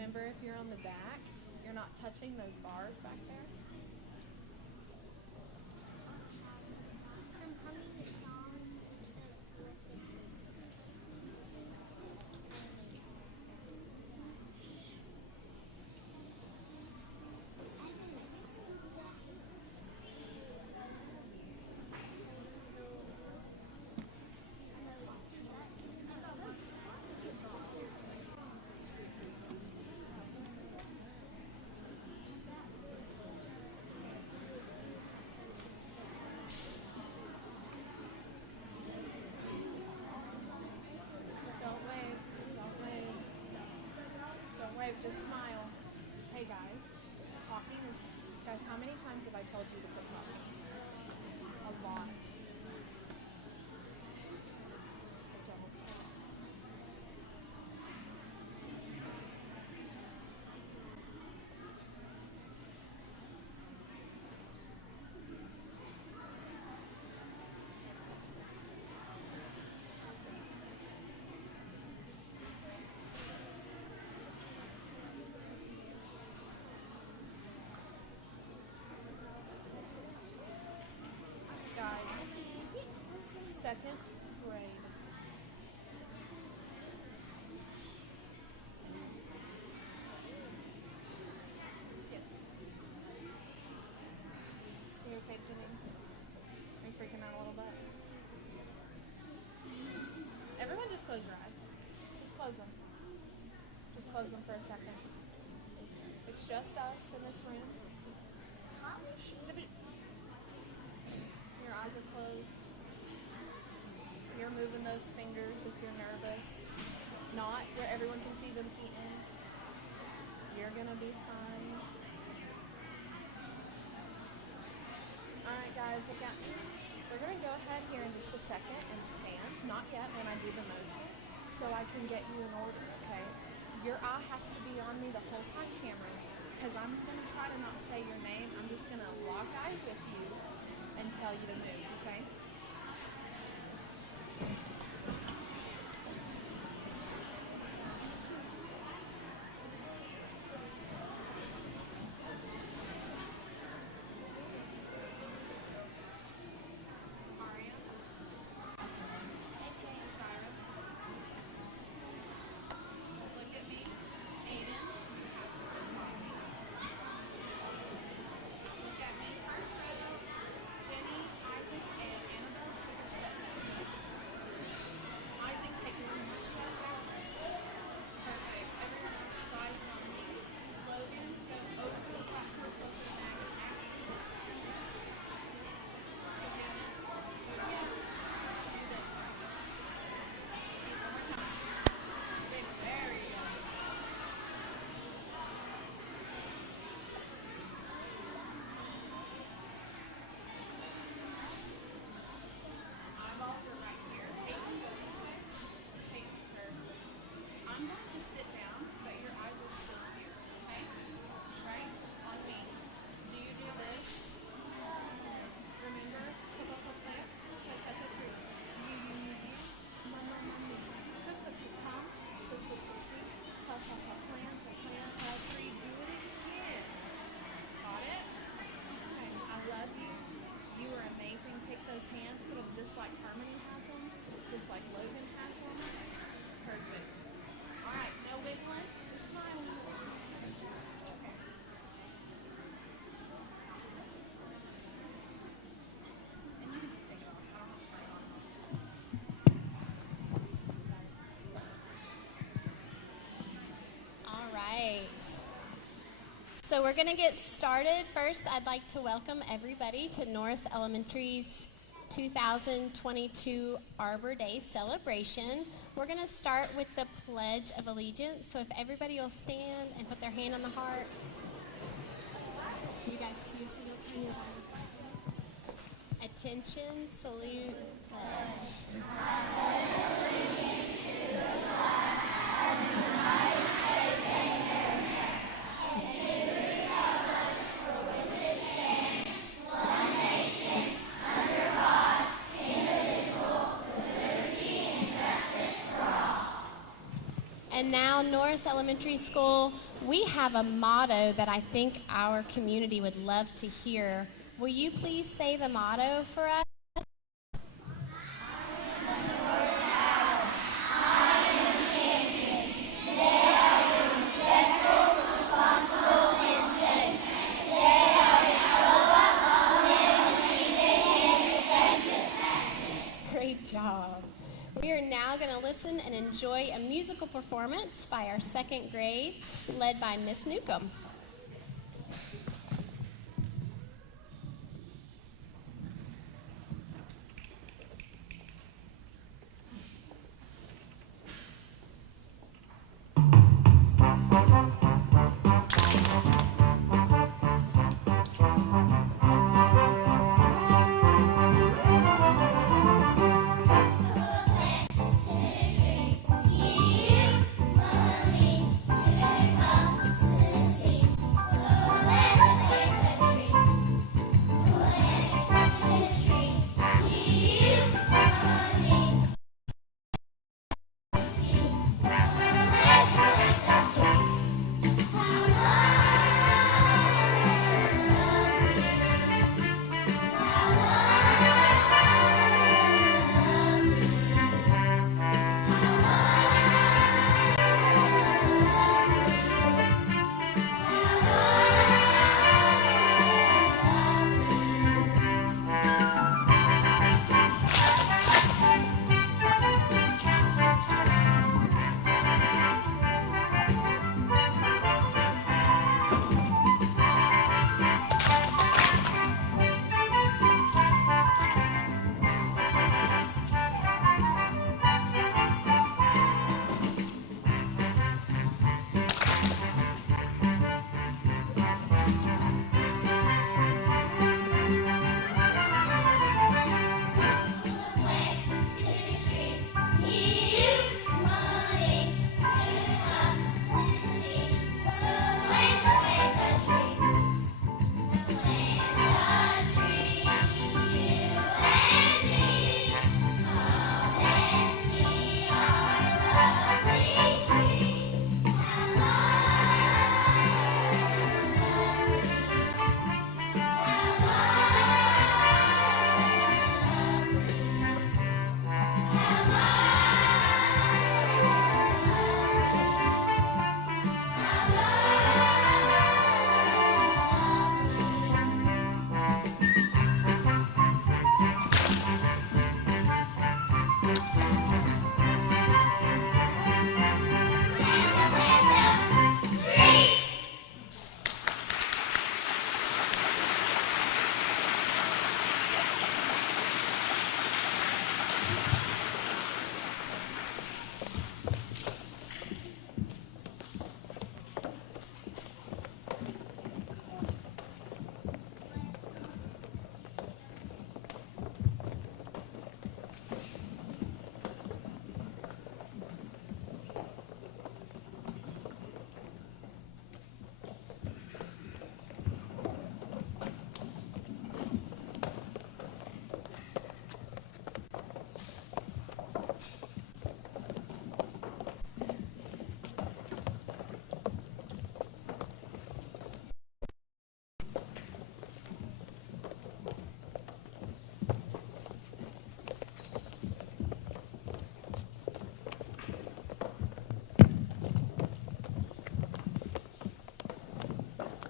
remember if you're on the back, you're not touching those bars back there. I'm humming the song so it's worth it. Don't wave. Don't wave. Don't wave. Just smile. Hey guys, talking is. Guys, how many times have I told you to quit talking? A lot. Don't. Guys, second grade. Yes. Are you okay, Jenny? Are you freaking out a little bit? Everyone just close your eyes. Just close them. Just close them for a second. It's just us in this room. Your eyes are closed. You're moving those fingers if you're nervous. Not where everyone can see them eating. You're gonna be fine. Alright guys, look at me. We're gonna go ahead here in just a second and stand. Not yet when I do the motion. So I can get you in order, okay? Your eye has to be on me the whole time, Cameron. Because I'm gonna try to not say your name. I'm just gonna lock eyes with you and tell you to move, okay? Aria? Shira? Look at me. Aiden? Look at me. First row. Jenny, Isaac, and Annabelle, take a step back. Isaac, take one more step back. Perfect. Everyone else's eyes on me. Logan, go over the platform, over the back, after this one. Okay, do this one. One more time. There you go. Eyeballs are right here. Peyton, go this way. Peyton, perfect. I'm going to sit down, but your eyes are still here, okay? Right? On me. Do you do this? Remember? Plant. You. Mama, mommy. Come. Si. Plant. All three. Do it again. Got it? Okay. I love you. You are amazing. Take those hands, put them just like Harmony has them, just like Logan has them. Perfect. All right, no wiggling, just smile. Okay. And you can just take it off. I don't have to try it on. All right. So we're going to get started. First, I'd like to welcome everybody to Norris Elementary's 2022 Arbor Day Celebration. We're going to start with the Pledge of Allegiance. So if everybody will stand and put their hand on the heart. You guys too, so you'll turn your body. Attention, salute, pledge. And now, Norris Elementary School, we have a motto that I think our community would love to hear. Will you please say the motto for us? Great job. We are now going to listen and enjoy a musical performance by our second grade, led by Miss Newcomb.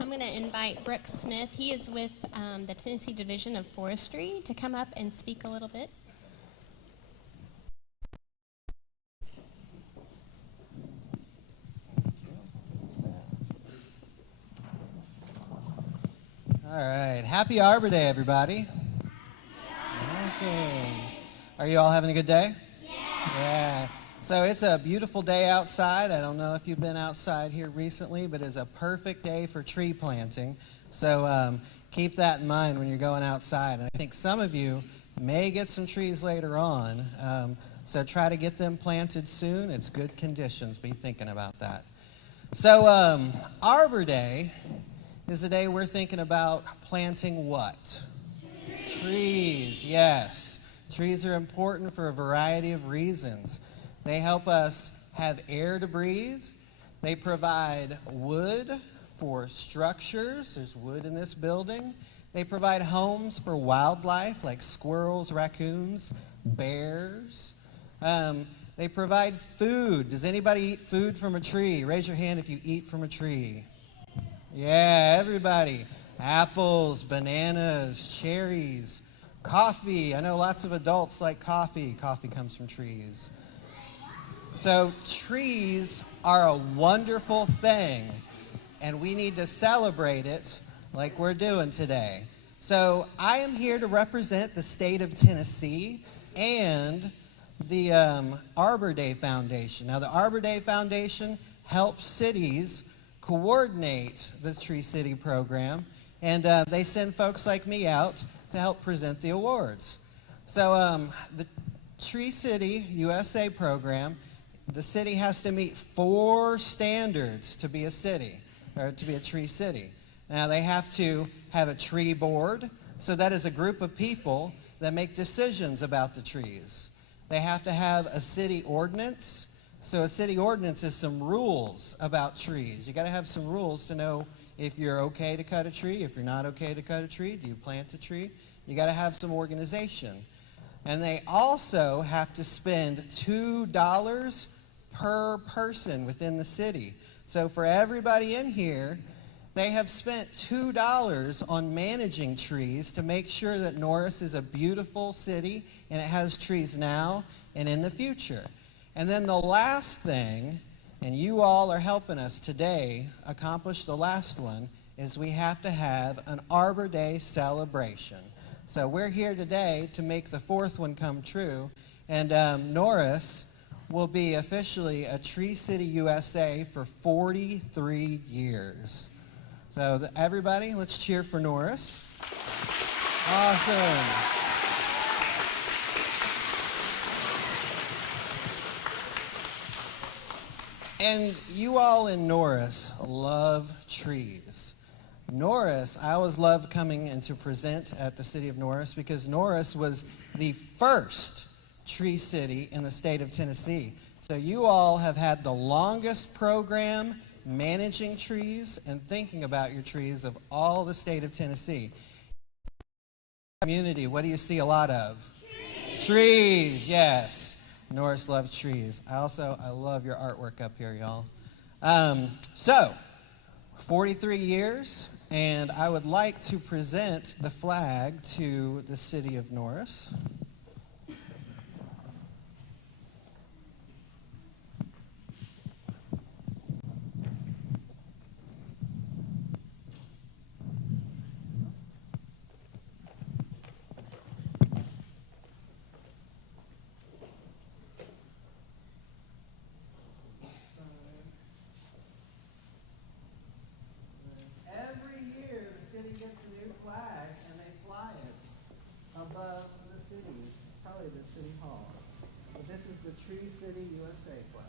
I'm going to invite Brooks Smith. He is with the Tennessee Division of Forestry to come up and speak a little bit. All right. Happy Arbor Day, everybody. Awesome. Are you all having a good day? Yeah. So it's a beautiful day outside. I don't know if you've been outside here recently, but it's a perfect day for tree planting. So keep that in mind when you're going outside. And I think some of you may get some trees later on. So try to get them planted soon. It's good conditions. Be thinking about that. So Arbor Day is the day we're thinking about planting what? Trees, yes. Trees are important for a variety of reasons. They help us have air to breathe. They provide wood for structures. There's wood in this building. They provide homes for wildlife like squirrels, raccoons, bears. They provide food. Does anybody eat food from a tree? Raise your hand if you eat from a tree. Yeah, everybody. Apples, bananas, cherries, coffee. I know lots of adults like coffee. Coffee comes from trees. So trees are a wonderful thing, and we need to celebrate it like we're doing today. So I am here to represent the state of Tennessee and the Arbor Day Foundation. Now, the Arbor Day Foundation helps cities coordinate the Tree City program, and they send folks like me out to help present the awards. So the Tree City USA program, the city has to meet 4 standards to be a city, or to be a tree city. Now, they have to have a tree board, so that is a group of people that make decisions about the trees. They have to have a city ordinance. So a city ordinance is some rules about trees. You got to have some rules to know if you're okay to cut a tree, if you're not okay to cut a tree, do you plant a tree? You got to have some organization. And they also have to spend $2 per person within the city. So for everybody in here, they have spent $2 on managing trees to make sure that Norris is a beautiful city and it has trees now and in the future. And then the last thing, and you all are helping us today accomplish the last one, is we have to have an Arbor Day celebration. So we're here today to make the 4th one come true, and Norris will be officially a Tree City USA for 43 years. So everybody, let's cheer for Norris. Awesome. And you all in Norris love trees. Norris, I always loved coming and to present at the city of Norris because Norris was the first tree city in the state of Tennessee. So you all have had the longest program managing trees and thinking about your trees of all the state of Tennessee. Community, what do you see a lot of? Trees, yes. Norris loves trees. I love your artwork up here, y'all. So, 43 years, and I would like to present the flag to the city of Norris. Tree City USA flag.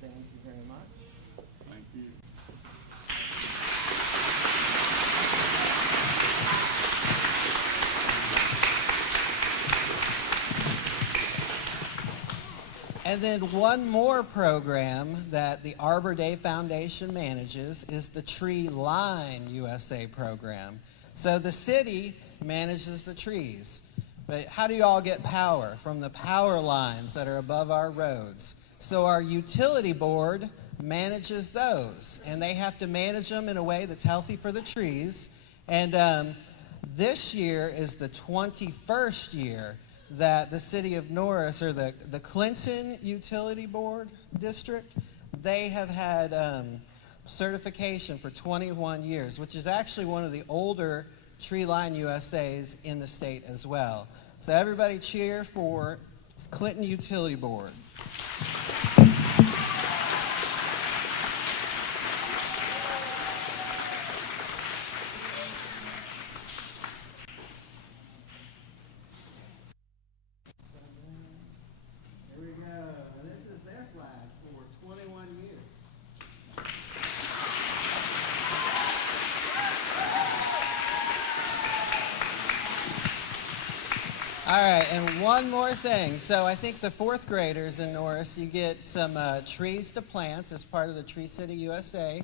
Thank you very much. Thank you. And then one more program that the Arbor Day Foundation manages is the Tree Line USA program. So the city manages the trees. But how do you all get power? From the power lines that are above our roads. So our utility board manages those, and they have to manage them in a way that's healthy for the trees. And this year is the 21st year that the city of Norris, or the Clinton Utility Board District, they have had certification for 21 years, which is actually one of the older Tree Line USAs in the state as well. So everybody cheer for Clinton Utility Board. Here we go. And this is their flag for 21 years. All right, and one more thing. So I think the fourth graders in Norris, you get some trees to plant as part of the Tree City USA,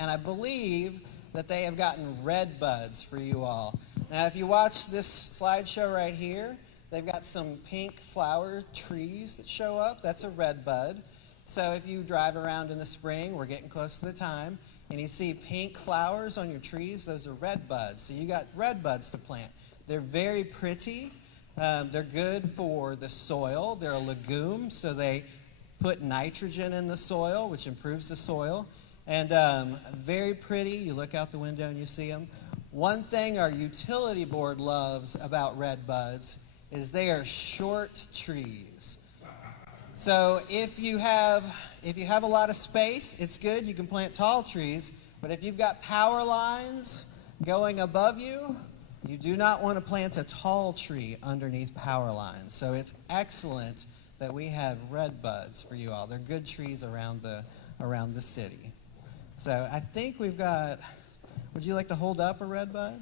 and I believe that they have gotten red buds for you all. Now, if you watch this slideshow right here, they've got some pink flower trees that show up. That's a red bud. So if you drive around in the spring, we're getting close to the time, and you see pink flowers on your trees, those are red buds. So you got red buds to plant. They're very pretty. They're good for the soil. They're a legume, so they put nitrogen in the soil, which improves the soil. And very pretty. You look out the window and you see them. One thing our utility board loves about red buds is they are short trees. So if you have a lot of space, it's good. You can plant tall trees. But if you've got power lines going above you, you do not want to plant a tall tree underneath power lines. So it's excellent that we have red buds for you all. They're good trees around the city. So I think we've got, would you like to hold up a red bud?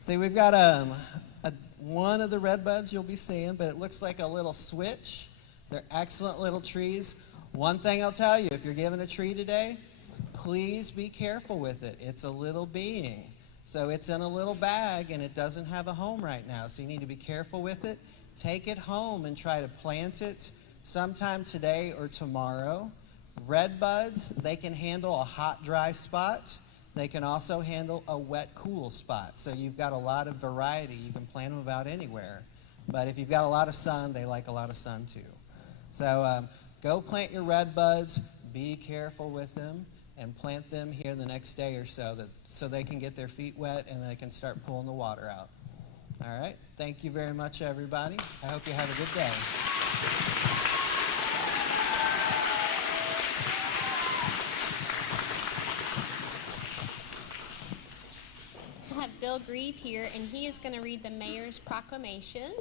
See, we've got one of the red buds you'll be seeing, but it looks like a little switch. They're excellent little trees. One thing I'll tell you, if you're given a tree today, please be careful with it. It's a little being. So it's in a little bag, and it doesn't have a home right now. So you need to be careful with it. Take it home and try to plant it sometime today or tomorrow. Red buds, they can handle a hot, dry spot. They can also handle a wet, cool spot. So you've got a lot of variety. You can plant them about anywhere. But if you've got a lot of sun, they like a lot of sun too. So go plant your red buds. Be careful with them. And plant them here the next day or so, so they can get their feet wet and they can start pulling the water out. All right. Thank you very much, everybody. I hope you have a good day. I have Bill Grieve here, and he is going to read the mayor's proclamation.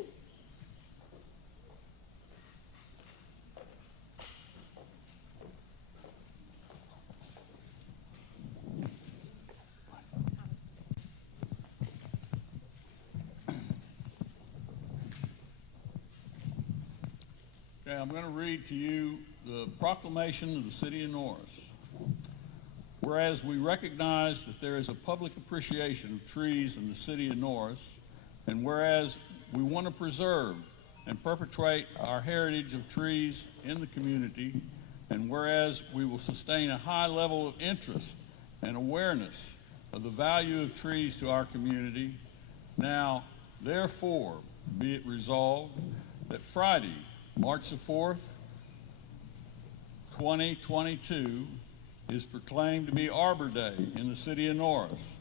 Okay, I'm going to read to you the proclamation of the City of Norris. Whereas we recognize that there is a public appreciation of trees in the City of Norris, and whereas we want to preserve and perpetuate our heritage of trees in the community, and whereas we will sustain a high level of interest and awareness of the value of trees to our community, now, therefore, be it resolved that Friday, March the 4th, 2022, is proclaimed to be Arbor Day in the City of Norris.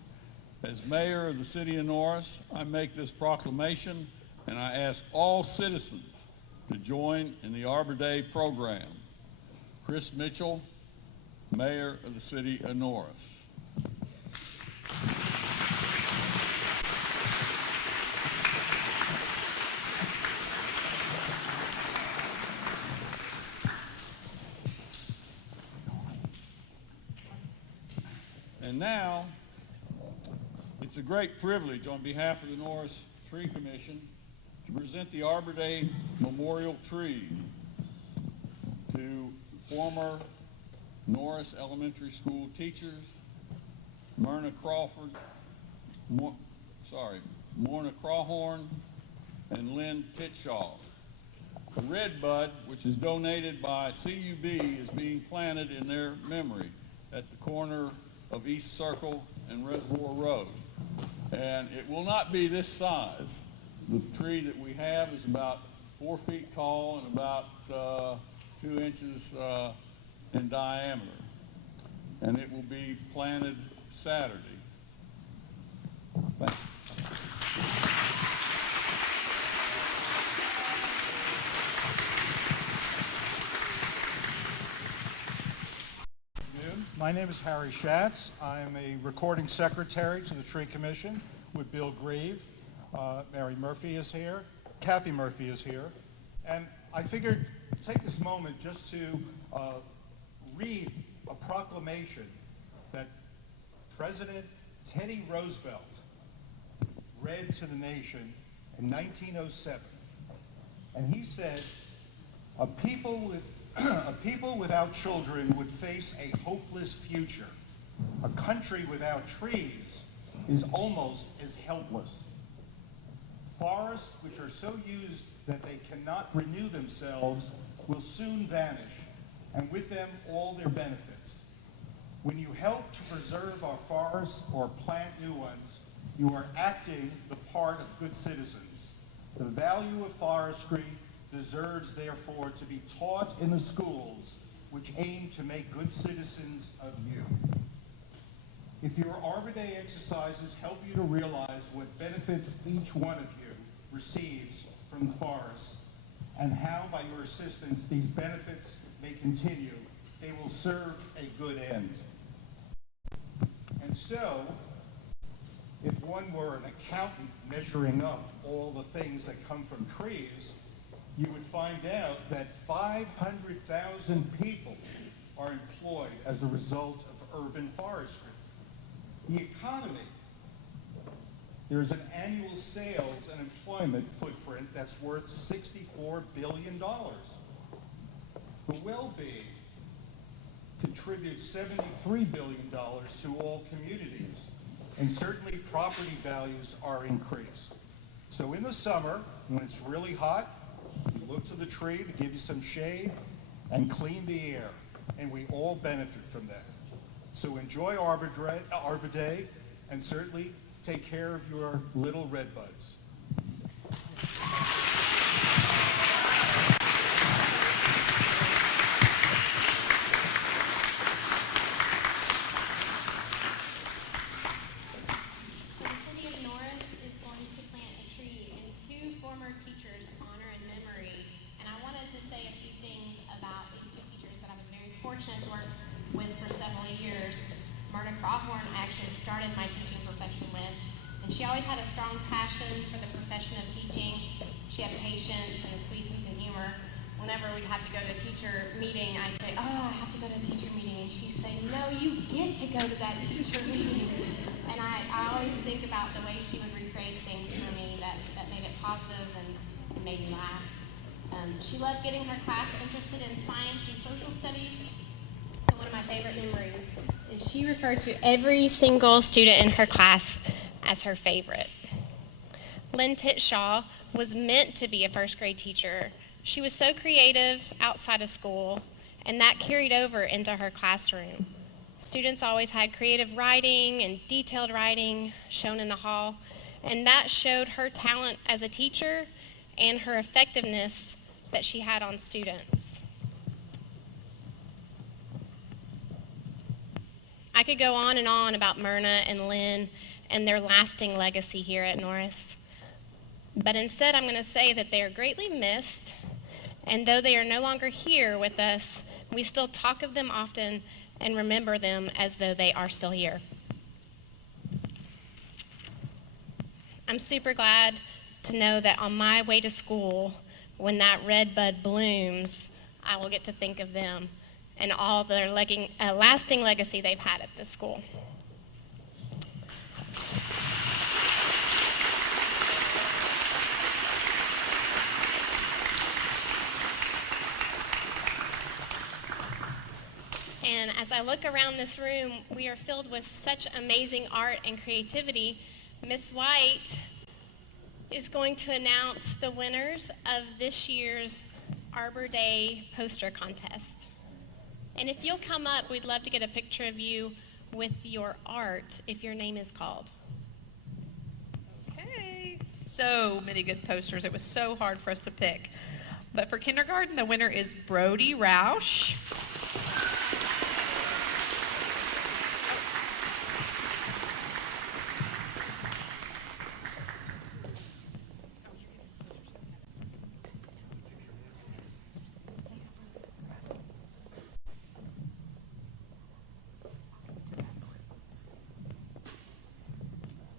As mayor of the City of Norris, I make this proclamation, and I ask all citizens to join in the Arbor Day program. Chris Mitchell, Mayor of the City of Norris. And now, it's a great privilege on behalf of the Norris Tree Commission to present the Arbor Day Memorial Tree to former Norris Elementary School teachers, Marta Crowhorn and Lynn Titshaw. A red bud, which is donated by CUB, is being planted in their memory at the corner of East Circle and Reservoir Road. And it will not be this size. The tree that we have is about 4 feet tall and about 2 inches in diameter. And it will be planted Saturday. Thank you. My name is Harry Schatz. I'm a recording secretary to the Tree Commission with Bill Grieve. Mary Murphy is here. Kathy Murphy is here. And I figured take this moment just to read a proclamation that President Teddy Roosevelt read to the nation in 1907. And he said, a people without children would face a hopeless future. A country without trees is almost as helpless. Forests, which are so used that they cannot renew themselves, will soon vanish, and with them all their benefits. When you help to preserve our forests or plant new ones, you are acting the part of good citizens. The value of forestry deserves, therefore, to be taught in the schools which aim to make good citizens of you. If your Arbor Day exercises help you to realize what benefits each one of you receives from the forest, and how by your assistance these benefits may continue, they will serve a good end. And so, if one were an accountant measuring up all the things that come from trees, you would find out that 500,000 people are employed as a result of urban forestry. The economy, there's an annual sales and employment footprint that's worth $64 billion. The well-being contributes $73 billion to all communities, and certainly property values are increased. So in the summer, when it's really hot, you look to the tree to give you some shade and clean the air, and we all benefit from that. So enjoy Arbor Day, and certainly take care of your little red buds. So the city of Norris is going to plant a tree in 2 former teachers' honor and memory. And I wanted to say a few things about these 2 teachers that I was very fortunate to work with for several years. Marta Crowhorn actually started my teaching profession with, and she always had a strong passion for the profession of teaching. She had patience and a sweet sense of humor. Whenever we'd have to go to a teacher meeting, I'd say, oh, I have to go to a teacher meeting. And she'd say, no, you get to go to that teacher meeting. And I always think about the way she would rephrase things for me that made it positive and made me laugh. She loved getting her class interested in science and social studies. And one of my favorite memories is she referred to every single student in her class as her favorite. Lynn Titshaw was meant to be a first grade teacher. She was so creative outside of school, and that carried over into her classroom. Students always had creative writing and detailed writing shown in the hall, and that showed her talent as a teacher and her effectiveness that she had on students. I could go on and on about Myrna and Lynn and their lasting legacy here at Norris. But instead, I'm going to say that they are greatly missed, and though they are no longer here with us, we still talk of them often and remember them as though they are still here. I'm super glad to know that on my way to school, when that red bud blooms, I will get to think of them and all their lasting legacy they've had at this school. And as I look around this room, we are filled with such amazing art and creativity. Miss White is going to announce the winners of this year's Arbor Day poster contest. And if you'll come up, we'd love to get a picture of you with your art if your name is called. Okay, so many good posters. It was so hard for us to pick. But for kindergarten, the winner is Brody Roush.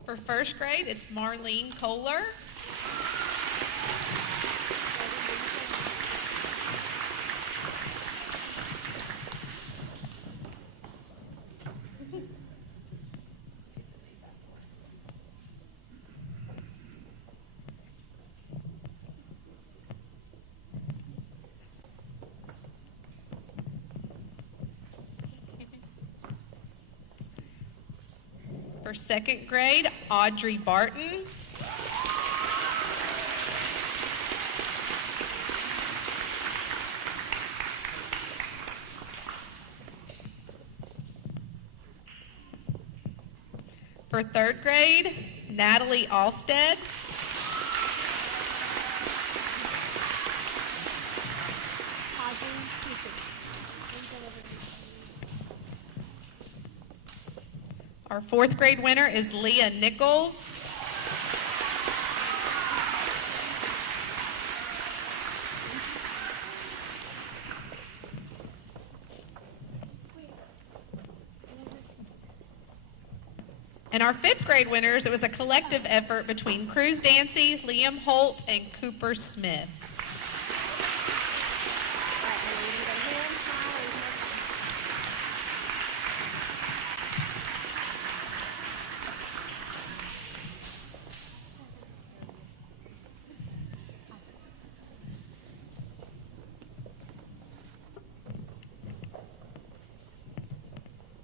For first grade, it's Marlene Kohler. For second grade, Audrey Barton. For third grade, Natalie Alstead. Our fourth grade winner is Leah Nichols. And our fifth grade winners, it was a collective effort between Cruz Dancy, Liam Holt, and Cooper Smith.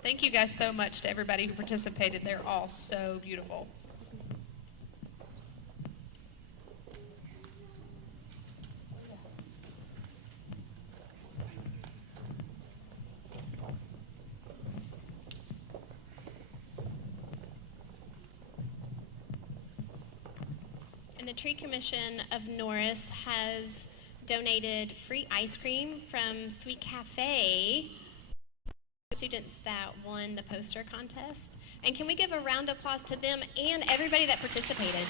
Thank you guys so much to everybody who participated. They're all so beautiful. And the Tree Commission of Norris has donated free ice cream from Sweet Cafe students that won the poster contest. And can we give a round of applause to them and everybody that participated?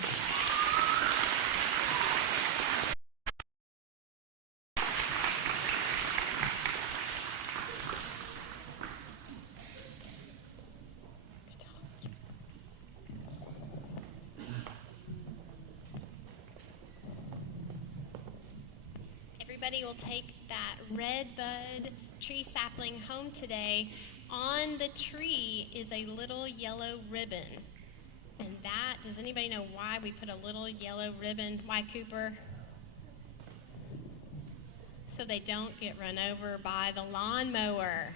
Everybody will take that red bud tree sapling home today. On the tree is a little yellow ribbon. And that, does anybody know why we put a little yellow ribbon? Why, Cooper? So they don't get run over by the lawnmower.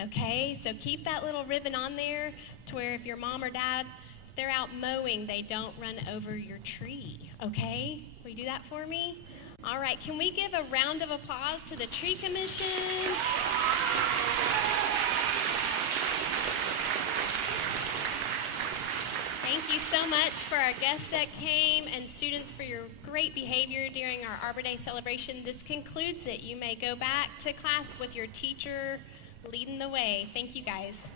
Okay, so keep that little ribbon on there to where if your mom or dad, if they're out mowing, they don't run over your tree. Okay, will you do that for me? All right, can we give a round of applause to the Tree Commission? Thank you so much for our guests that came and students for your great behavior during our Arbor Day celebration. This concludes it. You may go back to class with your teacher leading the way. Thank you, guys.